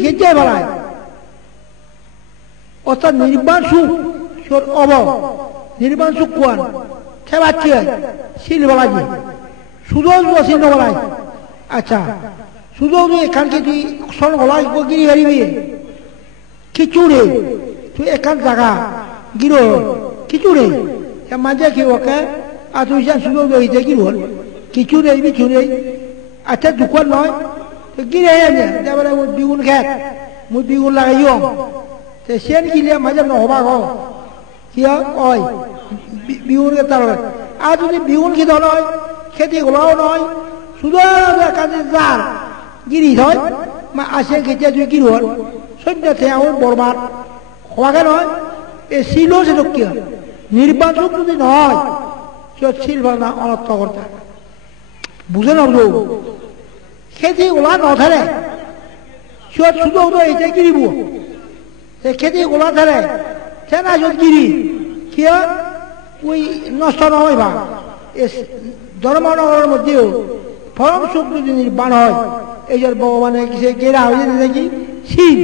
খেতে বেলায় অর্থাৎ নির্বাণ সুখ অভাব নির্বাণ সুখ কোয়ান খেবাচ্ছে শিল বেলাজি সুযোগ শিল বেলায় আচ্ছা সুযোগ এখানকে তুই সন গলায় গিরি হারিবি কিছু রে তুই এখান জায়গা গিরো কিছু রে মাঝে কি ওকে আর তুই যা সুযোগ হইতে গির হল কিছু নেই কিছু নেই আচ্ছা দোকান নয় তো গিরে তারপরে বিগুন খেত মুই বিগুন লাগাইও তো সেন গিলে মাঝে নহবা গ কি হয় বিগুন তার আর যদি বিগুন খেতে নয় খেতে গোলাও নয় শুধু কাজে যার গিরি হয় মা আসে খেতে তুই গির হল সৈন্য থেয়াও বরবাদ হওয়াকে নয় এ ছিল সেটা কি হয় নির্বাচন যদি নয় সে ছিল না অনর্থ করতে বুঝে না খেতে গোলা নথারে সে শুধু এইটা গিরিব সে খেতে গোলা থারে সে না যত গিরি কি ওই নষ্ট নয় বা ধর্মনগরের মধ্যেও পরম সুখ যদি নির্বাণ হয় এই যে ভগবানের সে গেরা হয়ে নাকি শিব